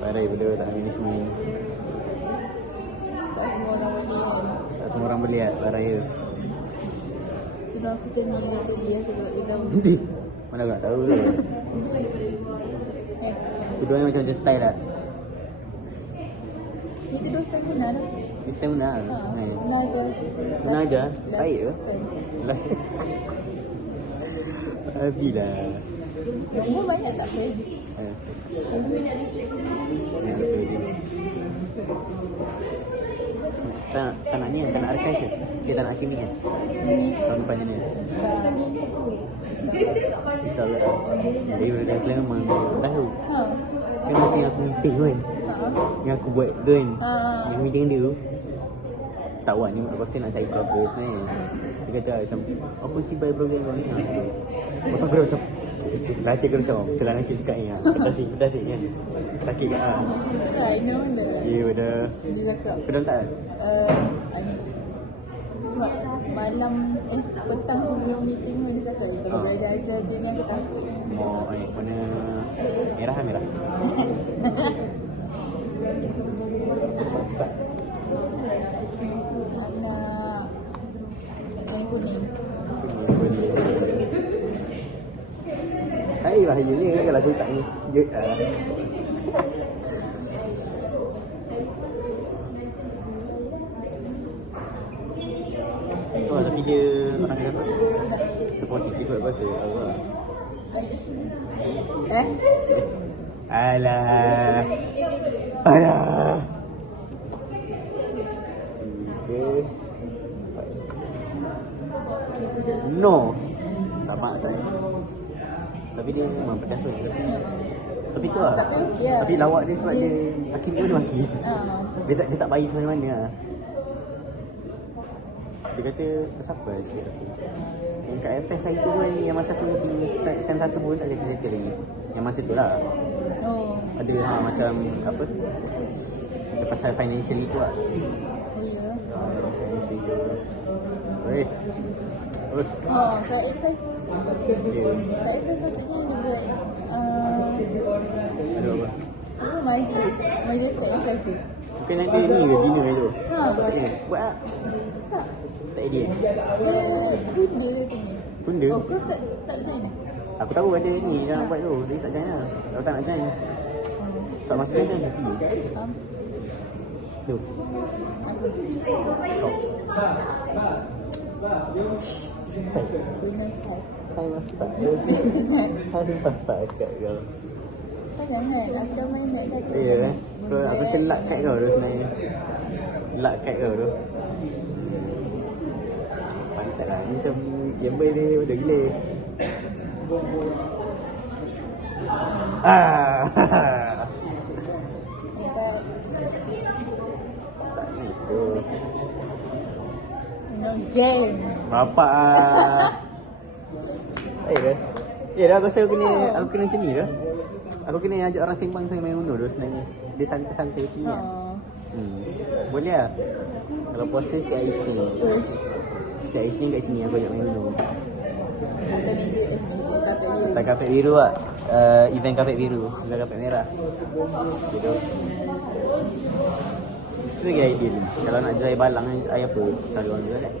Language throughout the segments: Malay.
Parai betul tak ni semua. Tak semua orang boleh kan. Tak semua orang boleh tak parai tu. Sebab aku macam ni tu dia aku tak beritahu. Nanti mana aku nak tahu tu. Tudungnya macam style tak? Itu dua setengah benar dah. Ni style benar. Benar je. Benar je? Baik ke? Last. Habislah. Nombor banyak tak saya? Tak nak ni, tak nak archive je. Dia tak nak Hakimi kan? Tahun depannya ni. Risau ke tak? Saya dah selalu memang tahu. Kan masa yang aku meeting kan, yang aku buat tu kan, yang meeting dia tu, tak buat ni aku rasa nak cari apa sebenarnya. Dia kata macam, apa sih buy program kau ni? Masa aku dah macam, hati aku macam, betul lah nanti cakap ni lah. Pedas ni kan? Sakit kan lah. Betul lah, ini orang dah. Ya dah. Dia cakap. Pedang tak? Malam, petang sebelum meeting dia cakap, kalau belajar Aisyah ni aku takut. Oh, warna merah kan merah? Warna kuning. Hai, bahayanya kalau aku tak ni. Oh, tapi dia orang kata supportive kot pasal Allah. Alah. Okay. No. Sama saya. Tapi dia memang pedas tu. Tapi tu lah. Tapi lawak dia sebab dia Hakim dia maki. Dia tak baik mana-mana lah. Dia kata siapa sikit aku. Yang kat FS hari tu pun yang masa aku pergi sen satu pun tak ada cerita lagi. Yang masa tu lah. Ada macam apa? Macam pasal financially tu lah. Oi. Kat FS. Kat FS patutnya dia buat Aduh apa? apa majlis kat FS tu. Bukan ada ni ke dinner tu? Buat tak? Tak. Tak idea. Dia bunda dia tanya. Bunda? Oh, kau tak join lah? Aku tahu ada ni yang nak buat tu. Dia tak join lah. Kalau tak nak join. Sebab masa dia kan hati. Tu. Hai masak. Hai masak kat kau. Jangan, aku dah main nak kata. Ya kan? Aku selak kat kau tu sebenarnya. Lak kat kau tu. Pantat lah. Macam gambar dia udah gila. Tak ni tu. No game. Bapak dah. Ya dah aku rasa aku kena macam ni dah. Aku kena ajak orang sembang sama main Uno tu sebenarnya. Dia santai-santai sini kan. Boleh lah. Kalau puasa setiap hari sini. Setiap hari sini kat sini aku ajak main Uno. Tak kapet biru lah. Event kapet biru. Bukan kapet merah. Gitu. Itu lagi idea ni. Kalau nak jual balang air apa? Kalau orang jual kan?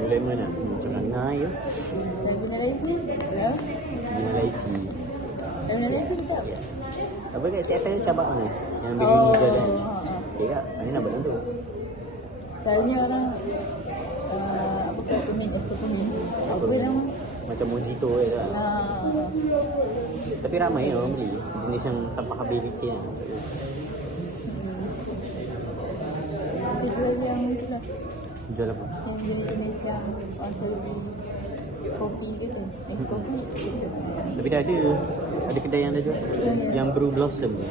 Bulan mana? Macam mana ya? Guna lagi? Ya? Guna lagi. Guna lagi tak? Apa kat CFL cabang mana? Yang beli ni kan? Okay tak? Mana nak buat tu? Selalunya orang apa pemain. Apa nama? Macam mojito je tak? Tapi ramai orang beli. Jenis yang sampah habis licin. Dia jual yang tu lah. Jual apa? Yang jenis-jenis yang orang selalu beli kopi dia tu. Kopi tapi dah ada. Ada kedai yang dah jual. Yang Brew Blossom tu.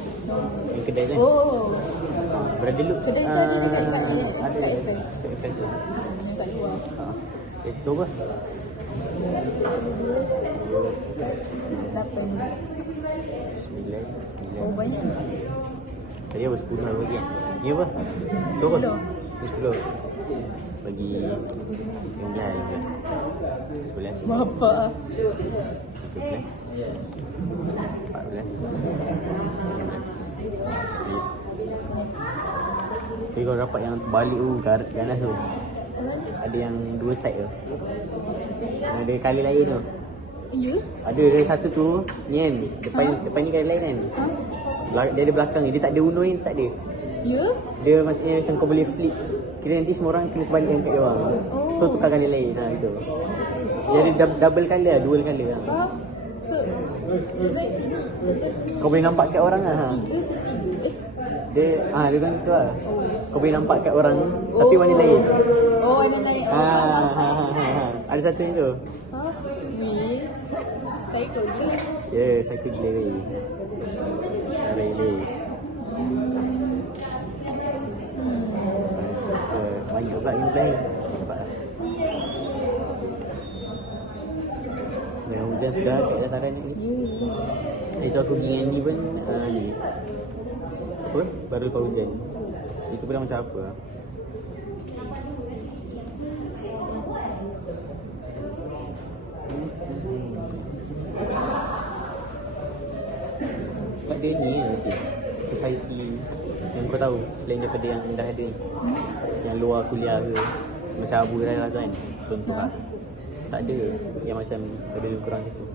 Yang kedai kan? Berada look. Kedai tu ada dekat ada FS. Kat FS tu. Yang kat luar. Itu apa? 8. 9. Oh banyak. Tadi apa 10 lagi kan? Ni apa? 10. 10. Bagi yang jahat 11. Bapak. 13. 14. kau dapat yang terbalik tu, ganas tu. Ada yang dua side tu. Ada kali lain tu. Ya? Ada satu tu, ni kan. Depan ni kali lain kan. Dia ada belakang ni, dia tak ada undur ni, tak ada. Ya? Dia maksudnya macam kau boleh flip. Kira nanti semua orang kena terbalik kat dia orang. So tukar kali lain gitu. Dia ada double colour lah, dual colour lah. So, sebelah sini. Kau boleh nampak kat orang lah. Tiga setiga. Dia kan gitu lah. Kau boleh nampak kat orang tapi warna lain. Oh, warna lain. Ada satu yang tu. Weh. Saya kau gila. Ya, saya tu gila ni. Banyak pula yang lain. Memang hujan sekarang kat dataran ni. Itu aku pergi dengan ni pun ni. Apa? Baru lepas hujan. Itu pun dah macam apa. Ada ni society yang kau tahu selain daripada yang dah ada ni. Yang luar kuliah ke macam Abu Hurairah kan. Contoh lah. Tak ada yang macam ada kurang situ.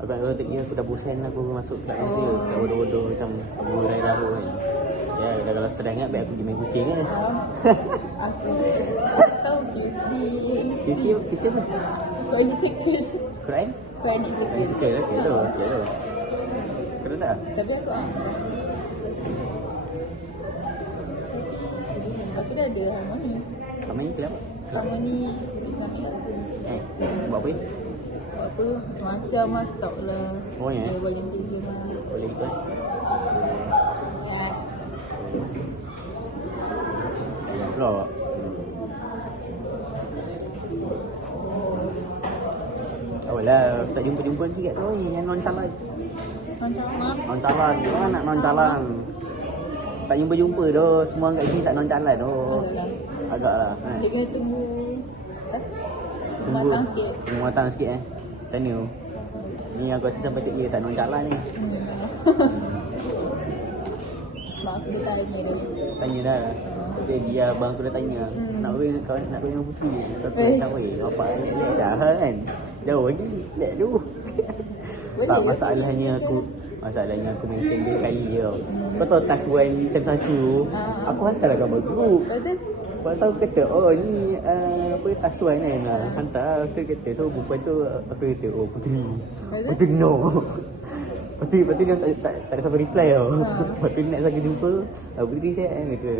Aku tengok aku dah bosan aku masuk kat dia. Kat bodoh-bodoh macam Abu Hurairah tu kan. Ya, dah kalau setelah ingat baik aku pergi main kucing kan. Aku tahu QC apa? Quran Secret. Quran? Quran Secret. Secret okey tu. Kena tak? Tapi aku aku dah ada harmoni. Harmoni kenapa? Harmoni Islamic. Buat apa ni? Buat apa? Macam tak lah. Oh ya? Dia boleh kerja mana. Boleh ikut? Pula. Awalah, tak jumpa-jumpa lagi kat tu ni yang non-calon. Non-calon, mana nak non-calon? Tak jumpa-jumpa tu, semua kat sini tak non-calon tu. Agaklah. Dia kena tunggu matang sikit. Tunggu matang sikit Macam ni tu. Ni aku rasa sampai 3 year tak non-calon ni. Mak aku dah tanya dah. Tanya dah. Tapi dia abang aku dah tanya. Nak beri dengan puteri. Aku tak tahu bapak ni dah kan. Jauh lagi. Lihat dulu. Tak masalahnya aku mention dia sekali je. Kau tahu task 1 sem 1 aku hantarlah gambar group. Pasal aku kata ni apa task 1 kan. Hantar aku kata so perempuan tu aku kata puteri no. Lepas tu dia tak ada siapa reply tau. Lepas tu next lagi jumpa puteri saya kata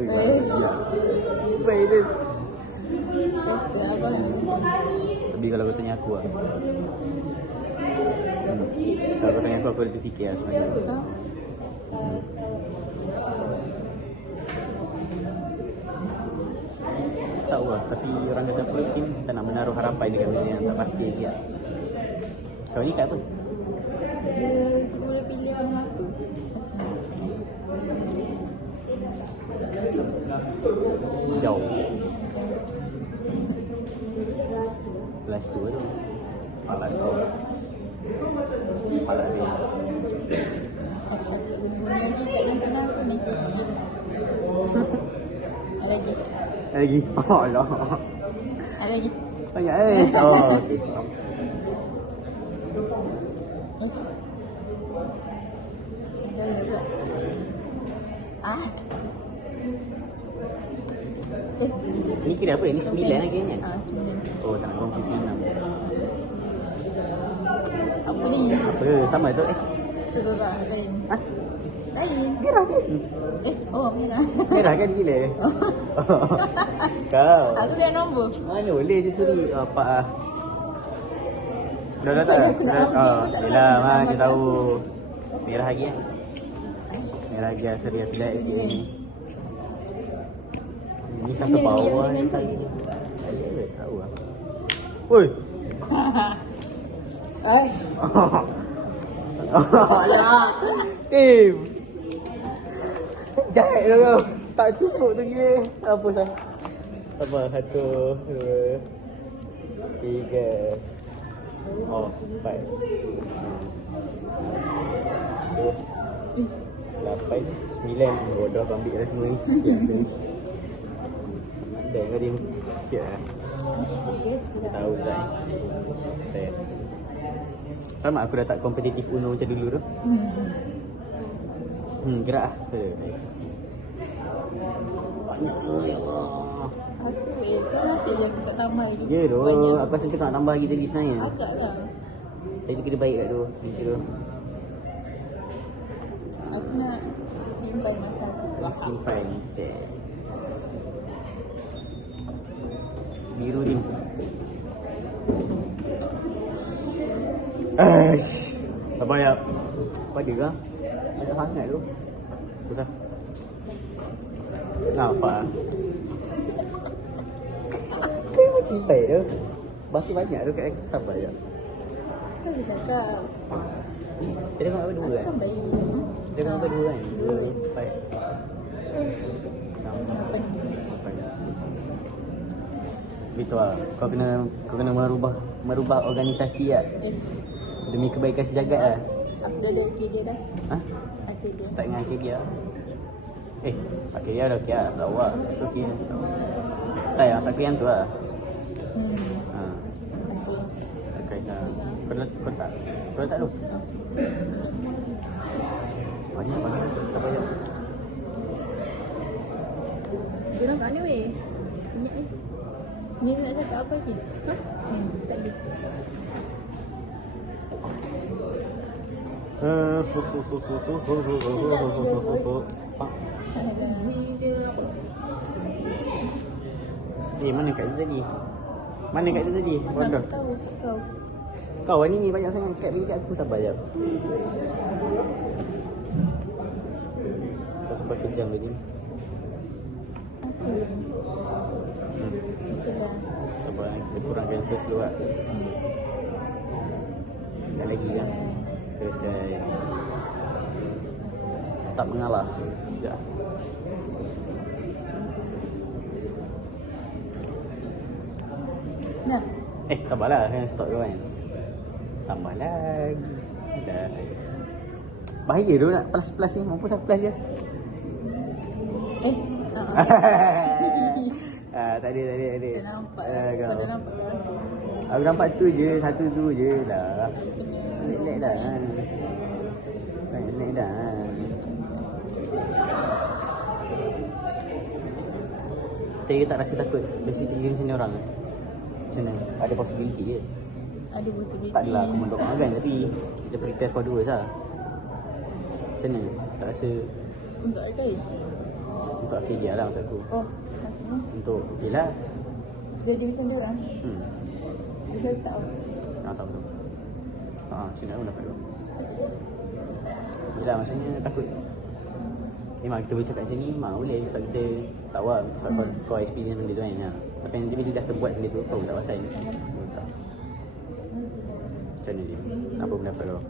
baik dia. Tapi kalau kau tanya aku kalau kau tanya aku ada terfikir sebenarnya. Tak tahu tapi orang kata aku mungkin kita nak menaruh harapan dekat benda yang tak pasti lagi Kau ni kat apa? Kita boleh pilih orang aku. Jauh. Kelas 2 tu. Alat tu. Alat dia. Lagi. Oh Allah. Lagi. Banyak okey. Ni kira apa? Ni 9 lagi kan? 9. Oh, tak nak confuse 6. Apa ni? Apa? Sama tu Tak, lain. Lain. Merah kan? Merah. Merah kan gila? Kau. Aku dah nombor. Mana boleh je curi? Apa Dah tak? Yelah, dia tahu. Merah lagi kan? Merah lagi lah, sorry aku lihat sikit ni. Ni sampai bawah ni tadi. Saya tahu lah. Oi! Alah! Tim! Jahat lah kau! Tak cukup tu gila. Apa sah? Apa? 1, 2, 3. 4. 8. sampai 9 bodoh aku ambil dah semua ni. Siap guys. Ada kau dia sikit lah. Dia tahu dah. Saya. Sama aku dah tak kompetitif Uno macam dulu tu. Gerak lah. Banyak ya Allah. Kau nasib je aku tak tambah lagi. Ya tu, aku rasa macam nak tambah lagi tadi sebenarnya. Agak lah. Tapi tu kena baik kat tu. Macam tu. Aku nak simpan masa aku. Simpan set. Biru ni. Sabar ya. Apa dia kah? Ada hangat tu. Susah. Nampak? Kau macam baik tu. Batu banyak tu kat aku. Sabar je. Kau dia cakap. Dia tengok apa dua kan? Kan baik. Dia tengok apa dua kan? Dua. Baik. Betul lah. Kau kena merubah organisasi lah. Demi kebaikan sejagat lah. Aku dah ada KD dah. Ha? KD. Start dengan KD lah. Pakai dia dah okey lah. Tahu lah. So okey. Tak yang saku yang tu lah. Okay, kau tak? Kau tak tu? Banyak. Tak payah. Dia orang kat mana weh? Senyap ni. Ni nak cakap apa lagi? Tak ada. Mana kat tu tadi? Mana kat tu tadi? Bodoh. Kau. Kau ni banyak sangat kat bilik aku. Sabar jap. Kau sampai kejam tadi. Sabar, kita kurangkan ses dulu lah. Tak lagi lah. Teruskan. Tak mengalah. Sekejap. Nah. Sabarlah. Jangan stop tu kan. Tambah lagi. Dah. Bahaya tu nak plus ni. Mampus lah plus je. Tak ada. Dah nampak lah. Kau dah nampak lah. Aku nampak tu je. Satu tu je dah. Relax dah. Relax dah. Tapi tak rasa takut. Biasa tinggal macam ni orang. Macam mana? Ada possibility ke? Ada possibility. Tak adalah aku mentok makan tapi kita pergi test for dua lah. Macam mana? Tak rasa Untuk apa guys? untuk aku dia lah maksud aku. Oh, maksudnya? Untuk yelah. Jadi macam dia orang? Dia tahu. Tahu tu. Macam mana pun dapat tu. Yelah maksudnya takut. Memang kita boleh cakap macam ni, memang boleh. Sebab kita tahu lah. Sebab kau experience benda tu kan. Tapi nanti bila dah terbuat benda tu, kau tak pasal. Macam mana dia? Apa pendapat kau?